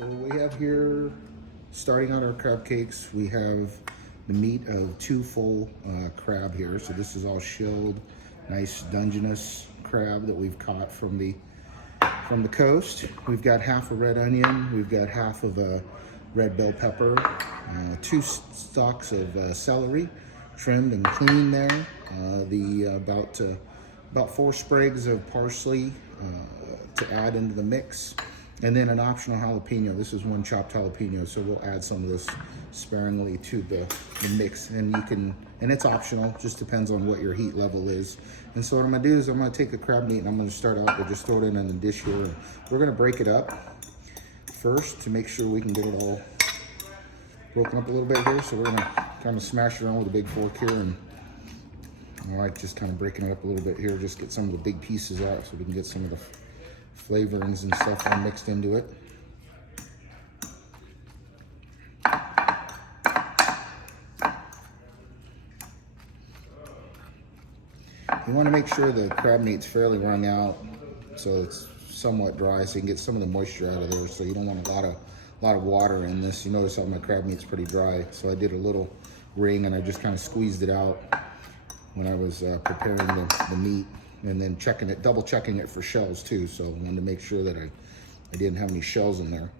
So we have here, starting on our crab cakes, we have the meat of 2 full crab here. So this is all shelled, nice Dungeness crab that we've caught from the coast. We've got half a red onion, we've got half of a red bell pepper, 2 stalks of celery, trimmed and clean there. About 4 sprigs of parsley to add into the mix, and then an optional jalapeno. This is 1 chopped jalapeno, so we'll add some of this sparingly to the mix, and it's optional, just depends on what your heat level is. And so what I'm gonna do is I'm gonna take the crab meat and I'm gonna start out with just throw it in a dish here. We're gonna break it up first to make sure we can get it all broken up a little bit here. So we're gonna kind of smash it around with a big fork here, and I like just kind of breaking it up a little bit here, just get some of the big pieces out so we can get some of the flavorings and stuff all mixed into it. You want to make sure the crab meat's fairly wrung out so it's somewhat dry, so you can get some of the moisture out of there. So you don't want a lot of water in this. You notice how my crab meat's pretty dry, so I did a little ring and I just kind of squeezed it out when I was preparing the meat, and then double checking it for shells too. So I wanted to make sure that I didn't have any shells in there.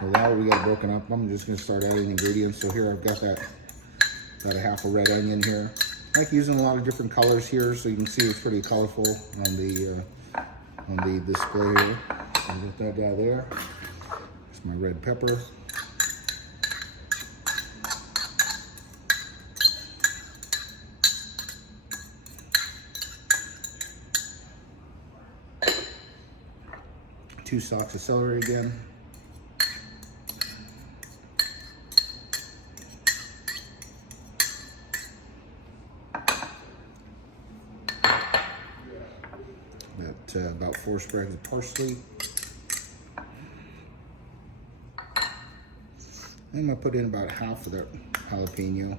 So now we got it broken up, I'm just gonna start adding ingredients. So here I've got a half a red onion here. I like using a lot of different colors here, so you can see it's pretty colorful on the display here. So I'll get that guy there. It's my red pepper. Two stalks of celery again. About 4 sprigs of parsley. I'm gonna put in about half of that jalapeno,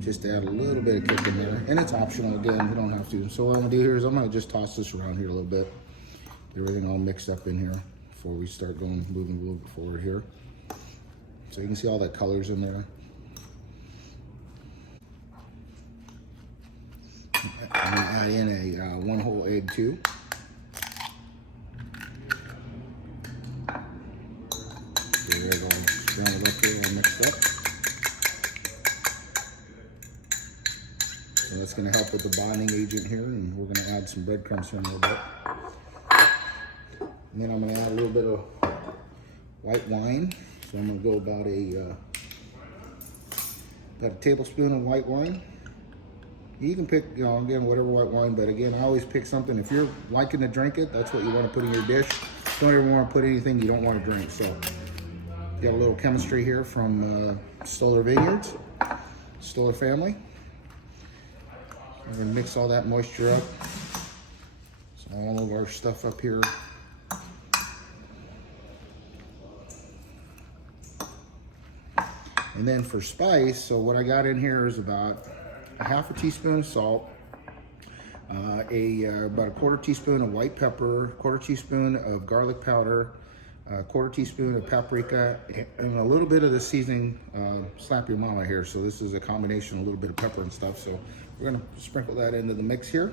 just to add a little bit of kick in there. And it's optional, again, you don't have to. So what I'm gonna do here is I'm gonna just toss this around here a little bit. Get everything all mixed up in here before we start moving a little bit forward here. So you can see all that colors in there. I'm gonna add in a 1 whole egg too. Get it all rounded up here, all mixed up. So that's gonna help with the bonding agent here, and we're gonna add some breadcrumbs here in a little bit. And then I'm gonna add a little bit of white wine. So I'm gonna go about a tablespoon of white wine. You can pick, again, whatever white wine, but again, I always pick something. If you're liking to drink it, that's what you want to put in your dish. Don't ever want to put anything you don't want to drink. So, got a little chemistry here from Stoller Vineyards, Stoller family. We're going to mix all that moisture up. So all of our stuff up here. And then for spice, so what I got in here is about a half a teaspoon of salt, about a 1/4 teaspoon of white pepper, 1/4 teaspoon of garlic powder, a 1/4 teaspoon of paprika, and a little bit of the seasoning, Slap Your Mama here. So this is a combination, a little bit of pepper and stuff. So we're gonna sprinkle that into the mix here.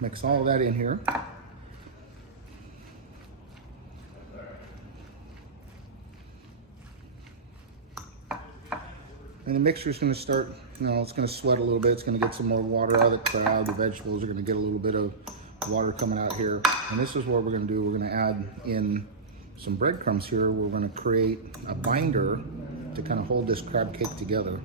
Mix all of that in here. And the mixture is going to start, it's going to sweat a little bit. It's going to get some more water out of the crab. The vegetables are going to get a little bit of water coming out here. And this is what we're going to do. We're going to add in some breadcrumbs here. We're going to create a binder to kind of hold this crab cake together.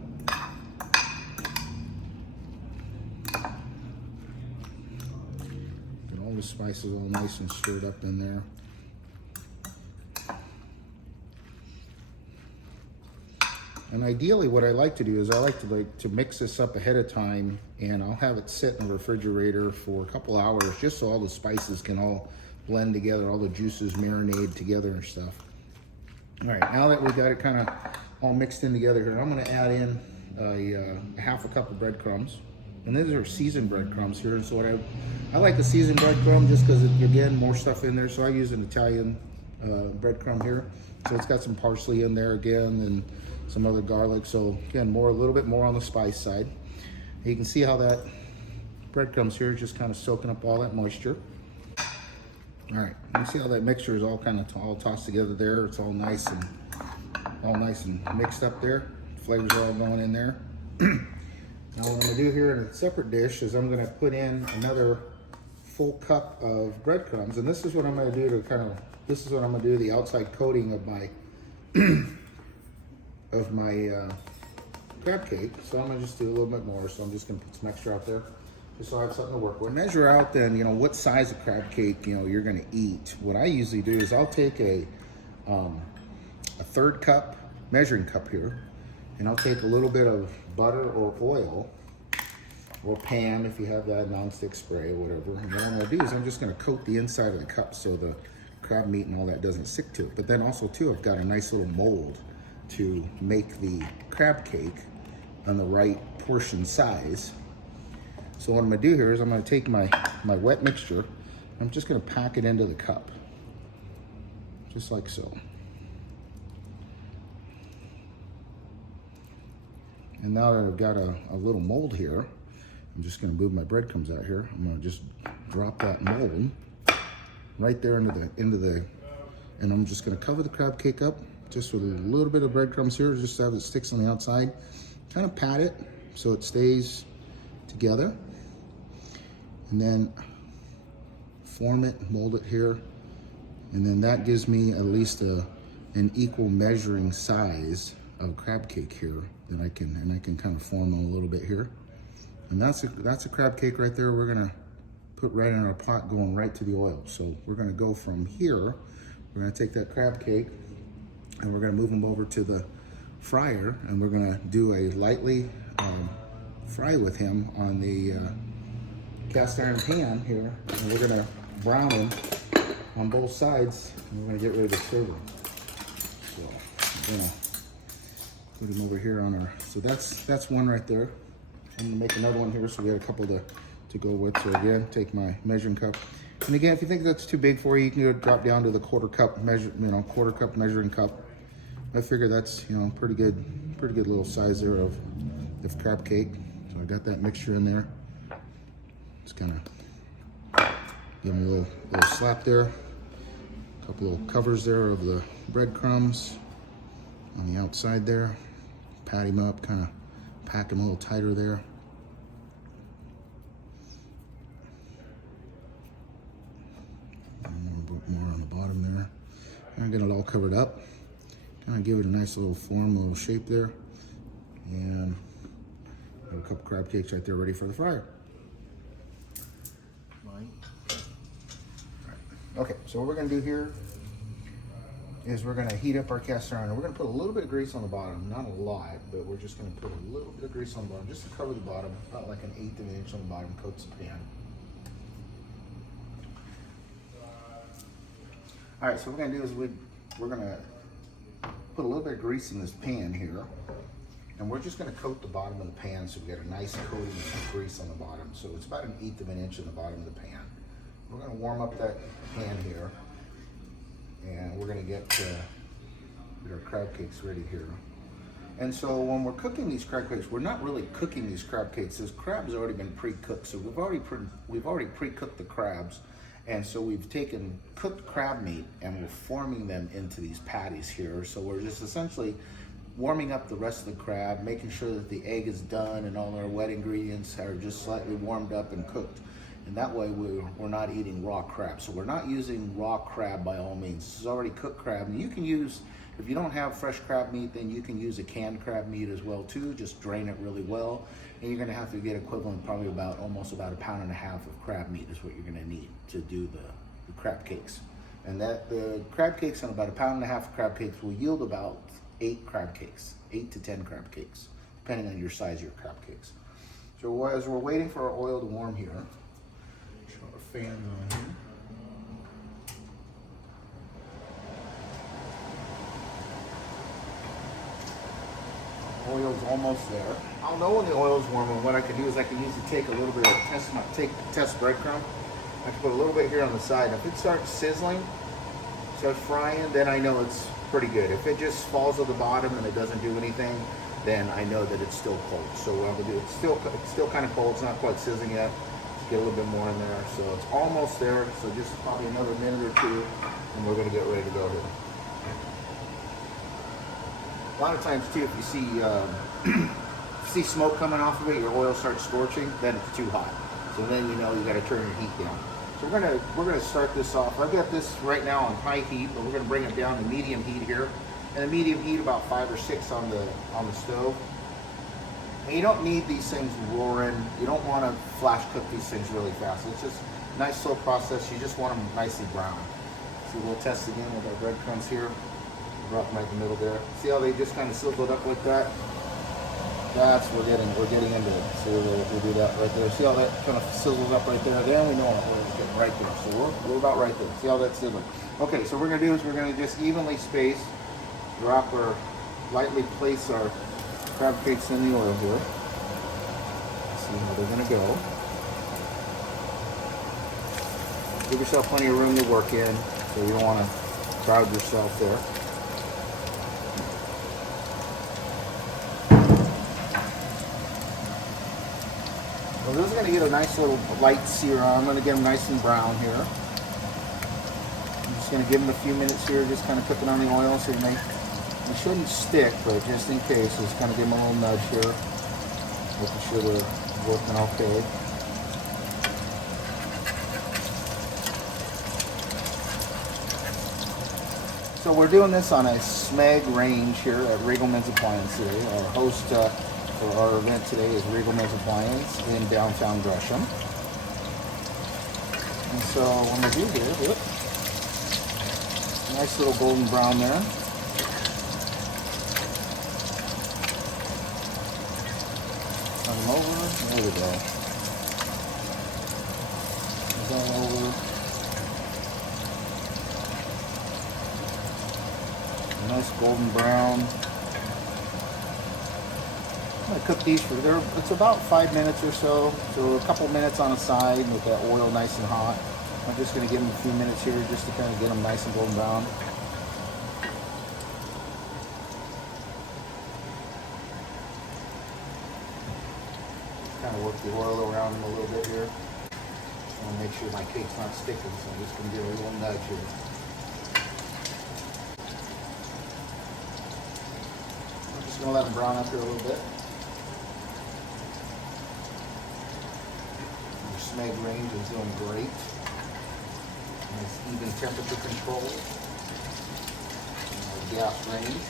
Get all the spices all nice and stirred up in there. And ideally what I like to do is I like to mix this up ahead of time, and I'll have it sit in the refrigerator for a couple hours just so all the spices can all blend together, all the juices marinate together and stuff. All right, now that we got it kind of all mixed in together here, I'm gonna add in a half a cup of breadcrumbs. And these are seasoned breadcrumbs here. And so I like the seasoned breadcrumb just because, again, more stuff in there. So I use an Italian breadcrumb here. So it's got some parsley in there again and some other garlic. So again, a little bit more on the spice side. And you can see how that breadcrumbs here is just kind of soaking up all that moisture. All right, you see how that mixture is all kind of all tossed together there. It's all nice and mixed up there. Flavors are all going in there. Now what I'm gonna do here in a separate dish is I'm gonna put in another full cup of breadcrumbs, and this is what I'm gonna do the outside coating of my crab cake. So I'm gonna just do a little bit more. So I'm just gonna put some extra out there, just so I have something to work with. Measure out then, what size of crab cake, you're gonna eat. What I usually do is I'll take a 1/3 cup measuring cup here, and I'll take a little bit of butter or oil, or pan if you have that non-stick spray or whatever. And what I'm gonna do is I'm just gonna coat the inside of the cup so the crab meat and all that doesn't stick to it. But then also too, I've got a nice little mold to make the crab cake on the right portion size. So what I'm gonna do here is I'm gonna take my wet mixture, I'm just gonna pack it into the cup, just like so. And now that I've got a little mold here, I'm just gonna move my breadcrumbs out here. I'm gonna just drop that mold right there into the, and I'm just gonna cover the crab cake up just with a little bit of breadcrumbs here, just so it sticks on the outside. Kind of pat it so it stays together. And then form it, mold it here. And then that gives me at least an equal measuring size of crab cake here that I can kind of form a little bit here. And that's a crab cake right there. We're gonna put right in our pot going right to the oil. So we're gonna go from here, we're gonna take that crab cake and we're gonna move them over to the fryer, and we're gonna do a lightly fry with him on the cast iron pan here, and we're gonna brown them on both sides, and we're gonna get ready to serve them. So I'm gonna put them over here on our, so that's one right there. I'm gonna make another one here, so we got a couple to go with. So again, take my measuring cup, and again, if you think that's too big for you, you can drop down to the quarter cup measuring cup. I figure that's pretty good little size there of crab cake. So I got that mixture in there. Just kind of give me a little slap there. A couple little covers there of the breadcrumbs on the outside there. Pat him up, kind of pack him a little tighter there. More on the bottom there. And get it all covered up. Kind of give it a nice little form, a little shape there. And have a couple crab cakes right there ready for the fryer. Okay, so what we're gonna do here is we're gonna heat up our cast iron, and we're gonna put a little bit of grease on the bottom, not a lot, but we're just gonna put a little bit of grease on the bottom, just to cover the bottom, about like 1/8 of an inch on the bottom, coats the pan. All right, so what we're gonna do is we're gonna put a little bit of grease in this pan here, and we're just gonna coat the bottom of the pan so we get a nice coating of grease on the bottom. So it's about 1/8 of an inch in the bottom of the pan. We're gonna warm up that pan here, and we're gonna get our crab cakes ready here. And so when we're cooking these crab cakes, we're not really cooking these crab cakes. This crab's already been pre-cooked, so we've already pre-cooked the crabs. And so we've taken cooked crab meat and we're forming them into these patties here. So we're just essentially warming up the rest of the crab, making sure that the egg is done and all our wet ingredients are just slightly warmed up and cooked. And that way we're not eating raw crab. So we're not using raw crab by all means. This is already cooked crab. And you can use, if you don't have fresh crab meat, then you can use a canned crab meat as well too. Just drain it really well. And you're gonna have to get equivalent, probably almost about 1.5 pounds of crab meat is what you're gonna need to do the crab cakes. And that the crab cakes and about 1.5 pounds of crab cakes will yield about 8 crab cakes, 8 to 10 crab cakes, depending on your size of your crab cakes. So as we're waiting for our oil to warm here, show our fans on here. Oil's almost there. I'll know when the oil's warm, and what I can do is I can usually take a little bit of test breadcrumb. I can put a little bit here on the side. If it starts sizzling, starts frying, then I know it's pretty good. If it just falls to the bottom and it doesn't do anything, then I know that it's still cold. So what I'm gonna do, it's still kind of cold. It's not quite sizzling yet. Just get a little bit more in there. So it's almost there. So just probably another minute or two, and we're gonna get ready to go here. A lot of times too, if you see smoke coming off of it, your oil starts scorching, then it's too hot. So then you know you got to turn your heat down. So we're gonna start this off. I've got this right now on high heat, but we're gonna bring it down to medium heat here, and a medium heat about 5 or 6 on the stove. And you don't need these things roaring. You don't want to flash cook these things really fast. It's just a nice slow process. You just want them nicely brown. So we'll test again with our breadcrumbs here. Drop them right in the middle there. See how they just kind of sizzled up like that? That's we're getting into it. So we'll do that right there. See how that kind of sizzles up right there? Then we know it's getting right there. So we're about right there. See how that's sizzling? Okay, so what we're gonna do is we're gonna just evenly space, lightly place our crab cakes in the oil here. See how they're gonna go. Give yourself plenty of room to work in, so you don't want to crowd yourself there. So this is going to get a nice little light sear on. I'm going to get them nice and brown here. I'm just going to give them a few minutes here, just kind of cooking on the oil so they shouldn't stick, but just in case, just kind of give them a little nudge here, making sure they're working okay. So we're doing this on a SMEG range here at Regal Men's Appliance today. Our host for our event today is Regal Men's Appliance in downtown Gresham. And so what we do here, nice little golden brown there. Turn them over. There we go. Turn over. Nice golden brown. I'm going to cook these it's about 5 minutes or so. So a couple minutes on the side with that oil nice and hot. I'm just going to give them a few minutes here just to kind of get them nice and golden brown. Kind of work the oil around them a little bit here. I want to make sure my cake's not sticking, so I'm just going to give it a little nudge here. I'm just going to let them brown up here a little bit. SMEG range is doing great. Nice even temperature control. Gas range.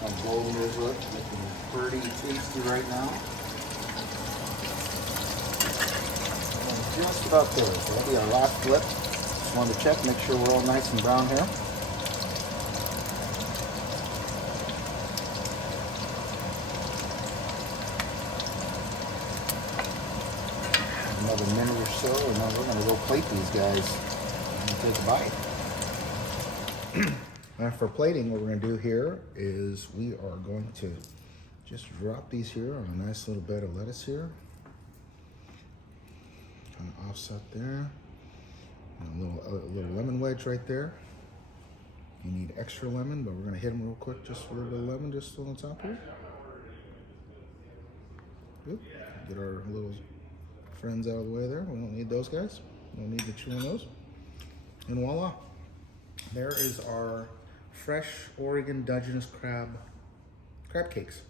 How golden those look. Looking pretty tasty right now. And just about there. So that'll be our last flip. Just wanted to check, make sure we're all nice and brown here. Another minute or so, and then we're going to go plate these guys and take a bite. Now for plating, what we're going to do here is we are going to just drop these here on a nice little bed of lettuce here. Kind of offset there. And a little lemon wedge right there. You need extra lemon, but we're going to hit them real quick. Just a little bit of lemon just on the top here. Good. Get our little friends out of the way there. We don't need those guys. We don't need to chew on those. And voila. There is our fresh Oregon Dungeness crab cakes.